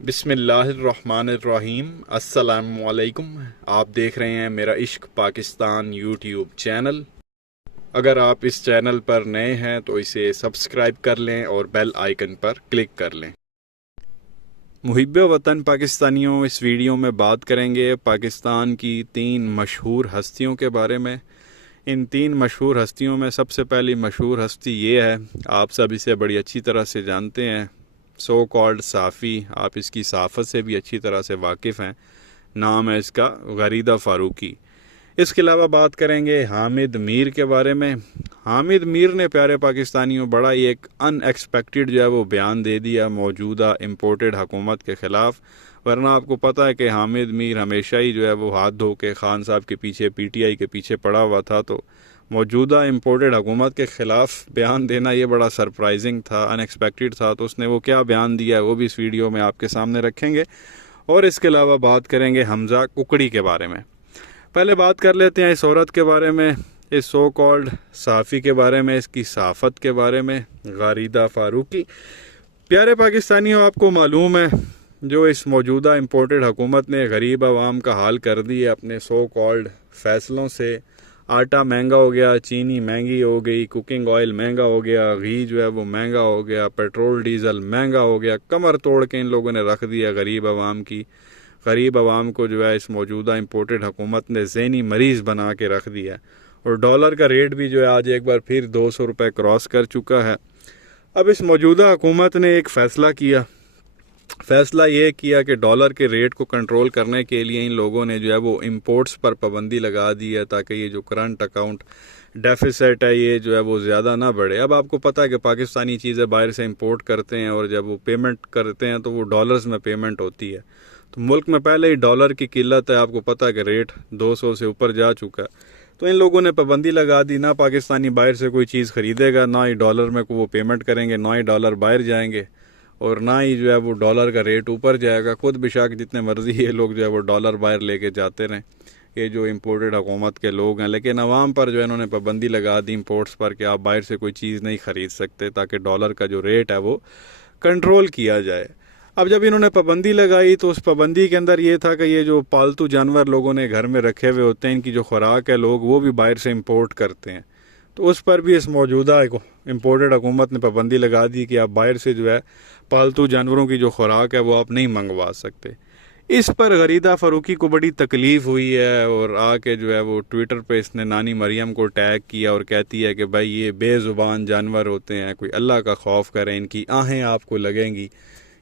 بسم اللہ الرحمن الرحیم۔ السلام علیکم۔ آپ دیکھ رہے ہیں میرا عشق پاکستان یوٹیوب چینل۔ اگر آپ اس چینل پر نئے ہیں تو اسے سبسکرائب کر لیں اور بیل آئیکن پر کلک کر لیں۔ محب وطن پاکستانیوں، اس ویڈیو میں بات کریں گے پاکستان کی 3 مشہور ہستیوں کے بارے میں۔ ان 3 مشہور ہستیوں میں سب سے پہلی مشہور ہستی یہ ہے، آپ سب اسے بڑی اچھی طرح سے جانتے ہیں، سو کالڈ صحافی، آپ اس کی صحافت سے بھی اچھی طرح سے واقف ہیں۔ نام ہے اس کا غریدہ فاروقی۔ اس کے علاوہ بات کریں گے حامد میر کے بارے میں۔ حامد میر نے پیارے پاکستانیوں بڑا ہی ایک ان ایکسپیکٹڈ جو ہے وہ بیان دے دیا موجودہ امپورٹڈ حکومت کے خلاف، ورنہ آپ کو پتہ ہے کہ حامد میر ہمیشہ ہی جو ہے وہ ہاتھ دھو کے خان صاحب کے پیچھے پی ٹی آئی کے پیچھے پڑا ہوا تھا، تو موجودہ امپورٹڈ حکومت کے خلاف بیان دینا یہ بڑا سرپرائزنگ تھا، ان ایکسپیکٹڈ تھا۔ تو اس نے وہ کیا بیان دیا ہے وہ بھی اس ویڈیو میں آپ کے سامنے رکھیں گے، اور اس کے علاوہ بات کریں گے حمزہ ککڑی کے بارے میں۔ پہلے بات کر لیتے ہیں اس عورت کے بارے میں، اس سو کالڈ صحافی کے بارے میں، اس کی صحافت کے بارے میں، غریدہ فاروقی۔ پیارے پاکستانیوں، آپ کو معلوم ہے جو اس موجودہ امپورٹڈ حکومت نے غریب عوام کا حال کر دی ہے اپنے سو کالڈ فیصلوں سے۔ آٹا مہنگا ہو گیا، چینی مہنگی ہو گئی، کوکنگ آئل مہنگا ہو گیا، گھی جو ہے وہ مہنگا ہو گیا، پیٹرول ڈیزل مہنگا ہو گیا، کمر توڑ کے ان لوگوں نے رکھ دیا غریب عوام کی۔ غریب عوام کو جو ہے اس موجودہ امپورٹڈ حکومت نے ذہنی مریض بنا کے رکھ دیا ہے، اور ڈالر کا ریٹ بھی جو ہے آج ایک بار پھر 200 روپے کراس کر چکا ہے۔ اب اس موجودہ حکومت نے ایک فیصلہ یہ کیا کہ ڈالر کے ریٹ کو کنٹرول کرنے کے لیے ان لوگوں نے جو ہے وہ امپورٹس پر پابندی لگا دی ہے، تاکہ یہ جو کرنٹ اکاؤنٹ ڈیفیسٹ ہے یہ جو ہے وہ زیادہ نہ بڑھے۔ اب آپ کو پتہ ہے کہ پاکستانی چیزیں باہر سے امپورٹ کرتے ہیں، اور جب وہ پیمنٹ کرتے ہیں تو وہ ڈالرز میں پیمنٹ ہوتی ہے، تو ملک میں پہلے ہی ڈالر کی قلت ہے، آپ کو پتہ ہے کہ ریٹ 200 سے اوپر جا چکا ہے۔ تو ان لوگوں نے پابندی لگا دی، نہ پاکستانی باہر سے کوئی چیز خریدے گا، نہ ہی ڈالر میں وہ پیمنٹ کریں گے، نہ ہی ڈالر باہر جائیں گے، اور نہ ہی جو ہے وہ ڈالر کا ریٹ اوپر جائے گا۔ خود بشاک جتنے مرضی یہ لوگ جو ہے وہ ڈالر باہر لے کے جاتے رہیں، یہ جو امپورٹڈ حکومت کے لوگ ہیں، لیکن عوام پر جو ہے انہوں نے پابندی لگا دی امپورٹس پر کہ آپ باہر سے کوئی چیز نہیں خرید سکتے، تاکہ ڈالر کا جو ریٹ ہے وہ کنٹرول کیا جائے۔ اب جب انہوں نے پابندی لگائی تو اس پابندی کے اندر یہ تھا کہ یہ جو پالتو جانور لوگوں نے گھر میں رکھے ہوئے ہوتے ہیں، ان کی جو خوراک ہے لوگ وہ بھی باہر سے امپورٹ کرتے ہیں، تو اس پر بھی اس موجودہ امپورٹڈ حکومت نے پابندی لگا دی کہ آپ باہر سے جو ہے پالتو جانوروں کی جو خوراک ہے وہ آپ نہیں منگوا سکتے۔ اس پر غریدہ فاروقی کو بڑی تکلیف ہوئی ہے، اور آ کے جو ہے وہ ٹویٹر پہ اس نے نانی مریم کو ٹیگ کیا اور کہتی ہے کہ بھائی یہ بے زبان جانور ہوتے ہیں، کوئی اللہ کا خوف کریں، ان کی آہیں آپ کو لگیں گی،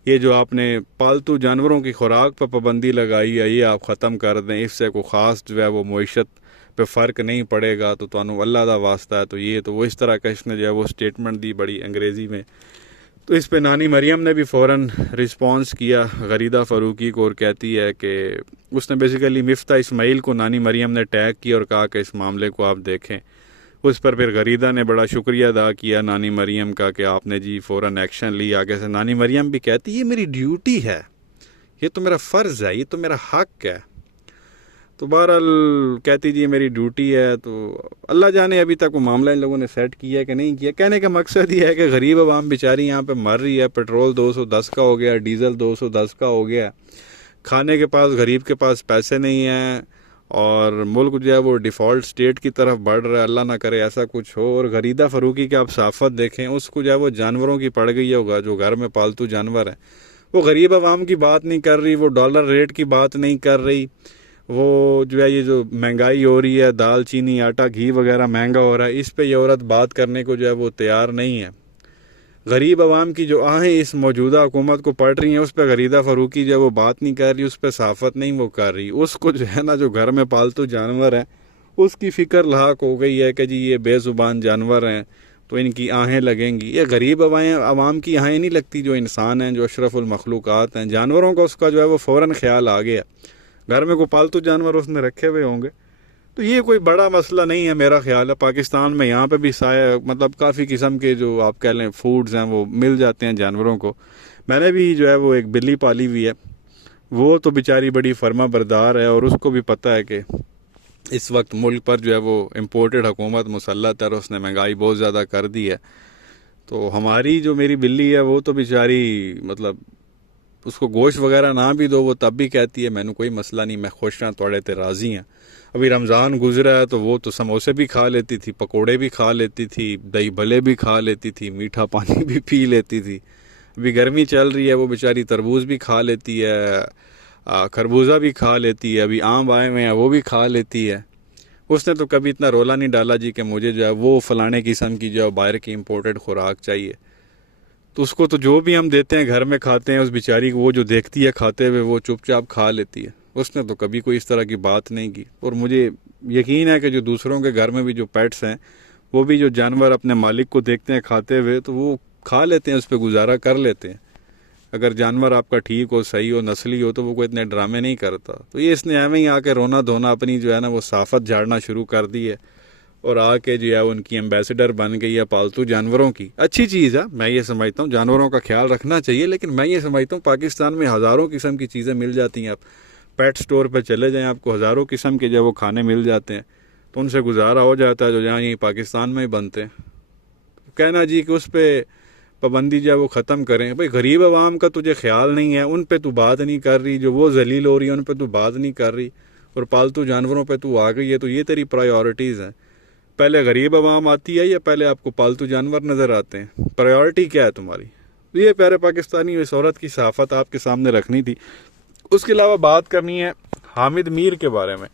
یہ جو آپ نے پالتو جانوروں کی خوراک پر پابندی لگائی ہے یہ آپ ختم کر دیں، اس سے کوئی خاص جو ہے وہ معیشت پہ فرق نہیں پڑے گا، تو تانوں اللہ دا واسطہ ہے۔ تو یہ تو وہ اس طرح کا اس نے جو ہے وہ سٹیٹمنٹ دی بڑی انگریزی میں، تو اس پہ نانی مریم نے بھی فوراً رسپانس کیا غریدہ فاروقی کو، اور کہتی ہے کہ اس نے بیسیکلی مفتاح اسماعیل کو نانی مریم نے ٹیگ کیا اور کہا کہ اس معاملے کو آپ دیکھیں۔ اس پر پھر غریدہ نے بڑا شکریہ ادا کیا نانی مریم کا کہ آپ نے جی فوراً ایکشن لی۔ آگے سے نانی مریم بھی کہتی یہ میری ڈیوٹی ہے، یہ تو میرا فرض ہے، یہ تو میرا حق ہے۔ تو بہرحال کہتی جی میری ڈیوٹی ہے، تو اللہ جانے ابھی تک وہ معاملہ ان لوگوں نے سیٹ کیا کہ نہیں کیا۔ کہنے کا مقصد یہ ہے کہ غریب عوام بیچاری یہاں پہ مر رہی ہے، پیٹرول 210 کا ہو گیا، ڈیزل 210 کا ہو گیا، کھانے کے پاس غریب کے پاس پیسے نہیں ہیں، اور ملک جو ہے وہ ڈیفالٹ سٹیٹ کی طرف بڑھ رہا ہے، اللہ نہ کرے ایسا کچھ ہو۔ اور غریدہ فاروقی کی آپ صحافت دیکھیں، اس کو جو ہے وہ جانوروں کی پڑ گئی ہوگا، جو گھر میں پالتو جانور ہیں، وہ غریب عوام کی بات نہیں کر رہی، وہ ڈالر ریٹ کی بات نہیں کر رہی، وہ جو ہے یہ جو مہنگائی ہو رہی ہے، دال چینی آٹا گھی وغیرہ مہنگا ہو رہا ہے، اس پہ یہ عورت بات کرنے کو جو ہے وہ تیار نہیں ہے۔ غریب عوام کی جو آہیں اس موجودہ حکومت کو پڑ رہی ہیں اس پہ غریدہ فاروقی جو ہے وہ بات نہیں کر رہی، اس پہ صحافت نہیں وہ کر رہی۔ اس کو جو ہے نا جو گھر میں پالتو جانور ہیں اس کی فکر لاحق ہو گئی ہے کہ جی یہ بے زبان جانور ہیں تو ان کی آہیں لگیں گی۔ یہ غریب عوام کی آہیں نہیں لگتی، جو انسان ہیں، جو اشرف المخلوقات ہیں، جانوروں کا اس کا جو ہے وہ فوراً خیال آ گیا۔ گھر میں کوئی پالتو جانور اس نے رکھے ہوئے ہوں گے، تو یہ کوئی بڑا مسئلہ نہیں ہے میرا خیال ہے۔ پاکستان میں یہاں پہ بھی مطلب کافی قسم کے جو آپ کہہ لیں فوڈز ہیں وہ مل جاتے ہیں جانوروں کو۔ میں نے بھی جو ہے وہ ایک بلی پالی ہوئی ہے، وہ تو بیچاری بڑی فرما بردار ہے، اور اس کو بھی پتہ ہے کہ اس وقت ملک پر جو ہے وہ امپورٹڈ حکومت مسلط ہے، اور اس نے مہنگائی بہت زیادہ کر دی ہے۔ تو ہماری جو میری بلی ہے وہ تو بیچاری مطلب اس کو گوشت وغیرہ نہ بھی دو وہ تب بھی کہتی ہے مینو کوئی مسئلہ نہیں، میں خوش ہاں، توڑے تے راضی ہیں۔ ابھی رمضان گزرا ہے تو وہ تو سموسے بھی کھا لیتی تھی، پکوڑے بھی کھا لیتی تھی، دہی بھلے بھی کھا لیتی تھی، میٹھا پانی بھی پی لیتی تھی۔ ابھی گرمی چل رہی ہے، وہ بیچاری تربوز بھی کھا لیتی ہے، خربوزہ بھی کھا لیتی ہے، ابھی آم آئے ہوئے ہیں وہ بھی کھا لیتی ہے۔ اس نے تو کبھی اتنا رولا نہیں ڈالا جی کہ مجھے جو ہے وہ فلانے قسم کی جو ہے باہر کی امپورٹڈ خوراک چاہیے۔ تو اس کو تو جو بھی ہم دیتے ہیں گھر میں کھاتے ہیں، اس بیچاری کو وہ جو دیکھتی ہے کھاتے ہوئے وہ چپ چاپ کھا لیتی ہے۔ اس نے تو کبھی کوئی اس طرح کی بات نہیں کی۔ اور مجھے یقین ہے کہ جو دوسروں کے گھر میں بھی جو پیٹس ہیں وہ بھی جو جانور اپنے مالک کو دیکھتے ہیں کھاتے ہوئے تو وہ کھا لیتے ہیں، اس پہ گزارا کر لیتے ہیں۔ اگر جانور آپ کا ٹھیک ہو، صحیح ہو، نسلی ہو تو وہ کوئی اتنے ڈرامے نہیں کرتا۔ تو یہ اس نے ایویں ہی آ کے رونا دھونا اپنی جو ہے نا وہ صافت جھاڑنا شروع کر دی ہے، اور آ کے جو ہے ان کی ایمبیسڈر بن گئی ہے پالتو جانوروں کی۔ اچھی چیز ہے، میں یہ سمجھتا ہوں جانوروں کا خیال رکھنا چاہیے، لیکن میں یہ سمجھتا ہوں پاکستان میں ہزاروں قسم کی چیزیں مل جاتی ہیں۔ آپ پیٹ سٹور پہ چلے جائیں، آپ کو ہزاروں قسم کے جو وہ کھانے مل جاتے ہیں، تو ان سے گزارا ہو جاتا ہے جو جہاں یہیں پاکستان میں ہی بنتے ہیں۔ کہنا جی کہ اس پہ پابندی جو ہے وہ ختم کریں، بھائی غریب عوام کا تجھے خیال نہیں ہے، ان پہ تو بات نہیں کر رہی، جو وہ ذلیل ہو رہی ہے ان پہ تو بات نہیں کر رہی، اور پالتو جانوروں پہ تو آ گئی ہے، تو یہ تیری پرائیورٹیز ہیں۔ پہلے غریب عوام آتی ہے یا پہلے آپ کو پالتو جانور نظر آتے ہیں؟ پرائیورٹی کیا ہے تمہاری؟ یہ پیارے پاکستانی اس عورت کی صحافت آپ کے سامنے رکھنی تھی۔ اس کے علاوہ بات کرنی ہے حامد میر کے بارے میں۔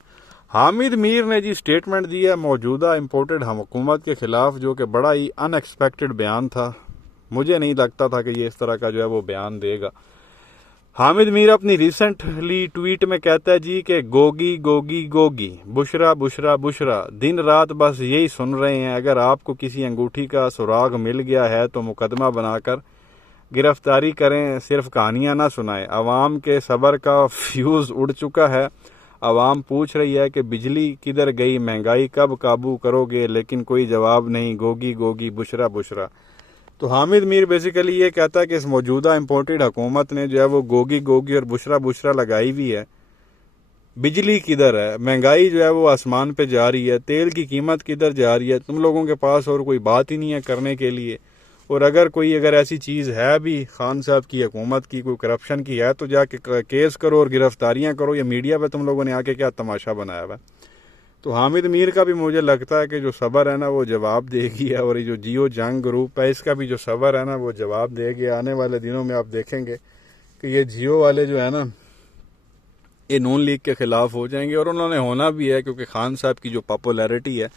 حامد میر نے جی سٹیٹمنٹ دی ہے موجودہ امپورٹڈ حکومت کے خلاف، جو کہ بڑا ہی ان ایکسپیکٹڈ بیان تھا۔ مجھے نہیں لگتا تھا کہ یہ اس طرح کا جو ہے وہ بیان دے گا۔ حامد میر اپنی ریسنٹلی ٹویٹ میں کہتا ہے جی کہ گوگی گوگی گوگی، بشرا بشرا بشرا، دن رات بس یہی سن رہے ہیں۔ اگر آپ کو کسی انگوٹھی کا سراغ مل گیا ہے تو مقدمہ بنا کر گرفتاری کریں، صرف کہانیاں نہ سنائیں۔ عوام کے صبر کا فیوز اڑ چکا ہے۔ عوام پوچھ رہی ہے کہ بجلی کدھر گئی، مہنگائی کب قابو کرو گے، لیکن کوئی جواب نہیں، گوگی گوگی بشرا بشرا۔ تو حامد میر بیسیکلی یہ کہتا ہے کہ اس موجودہ امپورٹڈ حکومت نے جو ہے وہ گوگی گوگی اور بشرا بشرا لگائی ہوئی ہے۔ بجلی کدھر ہے، مہنگائی جو ہے وہ آسمان پہ جا رہی ہے، تیل کی قیمت کدھر جا رہی ہے، تم لوگوں کے پاس اور کوئی بات ہی نہیں ہے کرنے کے لیے۔ اور اگر ایسی چیز ہے بھی خان صاحب کی حکومت کی، کوئی کرپشن کی ہے، تو جا کے کیس کرو اور گرفتاریاں کرو، یا میڈیا پہ تم لوگوں نے آ کے کیا تماشا بنایا ہوا ہے۔ تو حامد میر کا بھی مجھے لگتا ہے کہ جو صبر ہے نا وہ جواب دے گی، اور یہ جو جیو جنگ گروپ ہے اس کا بھی جو صبر ہے نا وہ جواب دے گی۔ آنے والے دنوں میں آپ دیکھیں گے کہ یہ جیو والے جو ہے نا یہ نون لیگ کے خلاف ہو جائیں گے، اور انہوں نے ہونا بھی ہے، کیونکہ خان صاحب کی جو پاپولیرٹی ہے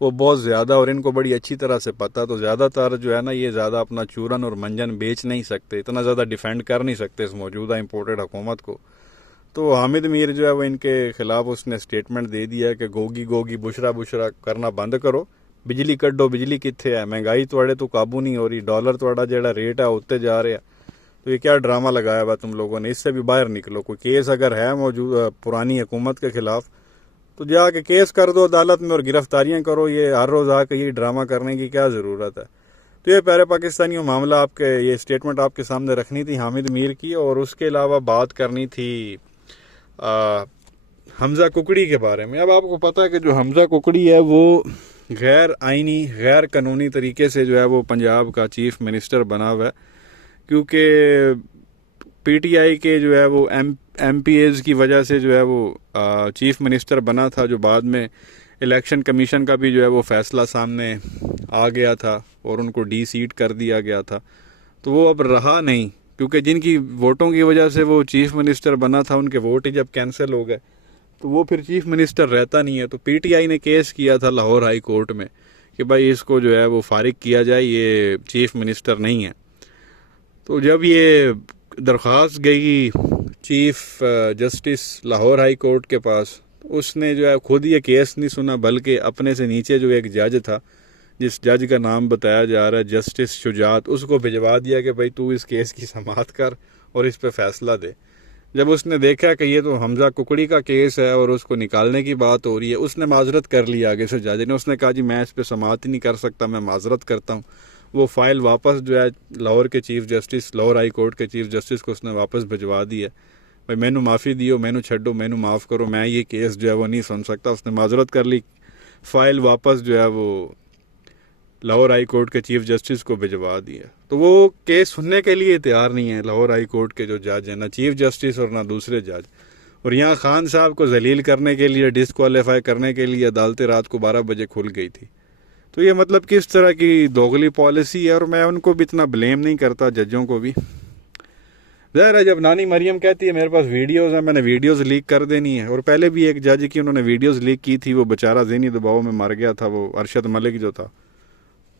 وہ بہت زیادہ، اور ان کو بڑی اچھی طرح سے پتہ، تو زیادہ تر جو ہے نا یہ زیادہ اپنا چورن اور منجن بیچ نہیں سکتے، اتنا زیادہ ڈیفینڈ کر نہیں سکتے اس موجودہ امپورٹڈ حکومت کو۔ تو حامد میر جو ہے وہ ان کے خلاف اس نے سٹیٹمنٹ دے دیا ہے کہ گوگی گوگی بشرا بشرا کرنا بند کرو، بجلی کڈو، بجلی کتھے ہے، مہنگائی توڑے تو قابو نہیں ہو رہی، ڈالر توڑا جڑا ریٹ ہے اتنے جا رہے ہیں، تو یہ کیا ڈرامہ لگایا ہوا تم لوگوں نے، اس سے بھی باہر نکلو۔ کوئی کیس اگر ہے موجود پرانی حکومت کے خلاف تو جا کے کیس کر دو عدالت میں اور گرفتاریاں کرو، یہ ہر روز آ کے یہ ڈرامہ کرنے کی کیا ضرورت ہے۔ تو یہ پیارے پاکستانیوں معاملہ آپ کے یہ سٹیٹمنٹ آپ کے سامنے رکھنی تھی حامد میر کی، اور اس کے علاوہ بات کرنی تھی حمزہ ککڑی کے بارے میں۔ اب آپ کو پتہ ہے کہ جو حمزہ ککڑی ہے وہ غیر آئینی غیر قانونی طریقے سے جو ہے وہ پنجاب کا چیف منسٹر بنا ہوا ہے، کیونکہ پی ٹی آئی کے جو ہے وہ ایم پی ایز کی وجہ سے جو ہے وہ چیف منسٹر بنا تھا، جو بعد میں الیکشن کمیشن کا بھی جو ہے وہ فیصلہ سامنے آ گیا تھا اور ان کو ڈی سیٹ کر دیا گیا تھا۔ تو وہ اب رہا نہیں، کیونکہ جن کی ووٹوں کی وجہ سے وہ چیف منسٹر بنا تھا ان کے ووٹ ہی جب کینسل ہو گئے تو وہ پھر چیف منسٹر رہتا نہیں ہے۔ تو پی ٹی آئی نے کیس کیا تھا لاہور ہائی کورٹ میں کہ بھائی اس کو جو ہے وہ فارغ کیا جائے، یہ چیف منسٹر نہیں ہے۔ تو جب یہ درخواست گئی chief justice Lahore high court کے پاس، اس نے جو ہے خود یہ کیس نہیں سنا، بلکہ اپنے سے نیچے جو ایک جج تھا، جس جج کا نام بتایا جا رہا ہے جسٹس شجاعت، اس کو بھجوا دیا کہ بھائی تو اس کیس کی سماعت کر اور اس پہ فیصلہ دے۔ جب اس نے دیکھا کہ یہ تو حمزہ ککڑی کا کیس ہے اور اس کو نکالنے کی بات ہو رہی ہے، اس نے معذرت کر لی آگے سے جج نے، اس نے کہا جی میں اس پہ سماعت ہی نہیں کر سکتا، میں معذرت کرتا ہوں۔ وہ فائل واپس جو ہے لاہور کے chief justice, Lahore high court کے چیف جسٹس کو اس نے واپس بھجوا دی ہے، بھائی مینو معافی دیو، مینو چھڈو، مینو معاف کرو، میں یہ کیس جو ہے وہ نہیں سن سکتا۔ اس نے معذرت کر لی، فائل واپس جو ہے وہ لاہور ہائی کورٹ کے چیف جسٹس کو بھجوا دیا. تو وہ کیس سننے کے لیے تیار نہیں ہے لاہور ہائی کورٹ کے جو جج ہیں, نہ چیف جسٹس اور نہ دوسرے جج. اور یہاں خان صاحب کو ذلیل کرنے کے لیے, ڈسکوالیفائی کرنے کے لیے عدالتیں رات کو 12 بجے کھل گئی تھی. تو یہ مطلب کس طرح کی دوغلی پالیسی ہے. اور میں ان کو بھی اتنا بلیم نہیں کرتا, ججوں کو بھی. ظاہر ہے جب نانی مریم کہتی ہے میرے پاس ویڈیوز ہیں, میں نے ویڈیوز لیک کر دینی ہے. اور پہلے بھی ایک جج کی انہوں نے ویڈیوز لیک کی تھی, وہ بیچارہ ذہنی دباؤ میں مر گیا تھا, وہ ارشد ملک جو تھا.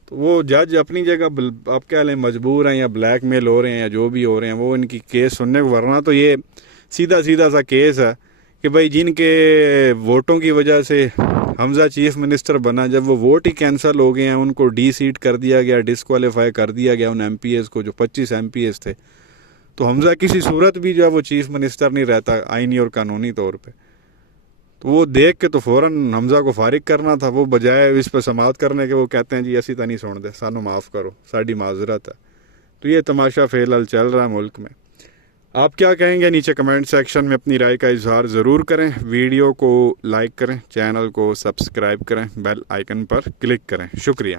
تو وہ جج اپنی جگہ آپ کہہ لیں مجبور ہیں یا بلیک میل ہو رہے ہیں یا جو بھی ہو رہے ہیں, وہ ان کی کیس سننے کو. ورنہ تو یہ سیدھا سا کیس ہے کہ بھائی جن کے ووٹوں کی وجہ سے حمزہ چیف منسٹر بنا, جب وہ ووٹ ہی کینسل ہو گئے ہیں, ان کو ڈی سیٹ کر دیا گیا, ڈسکوالیفائی کر دیا گیا ان ایم پی ایز کو جو 25 ایم پی ایز تھے, تو حمزہ کسی صورت بھی جو ہے وہ چیف منسٹر نہیں رہتا آئینی اور قانونی طور پہ. تو وہ دیکھ کے تو فوراً حمزہ کو فارغ کرنا تھا. وہ بجائے اس پہ سماعت کرنے کے وہ کہتے ہیں جی ایسی تو نہیں سن دے, سانو معاف کرو, ساڑی معذرت ہے. تو یہ تماشا فی الحال چل رہا ہے ملک میں. آپ کیا کہیں گے نیچے کمنٹ سیکشن میں اپنی رائے کا اظہار ضرور کریں. ویڈیو کو لائک کریں, چینل کو سبسکرائب کریں, بیل آئیکن پر کلک کریں. شکریہ.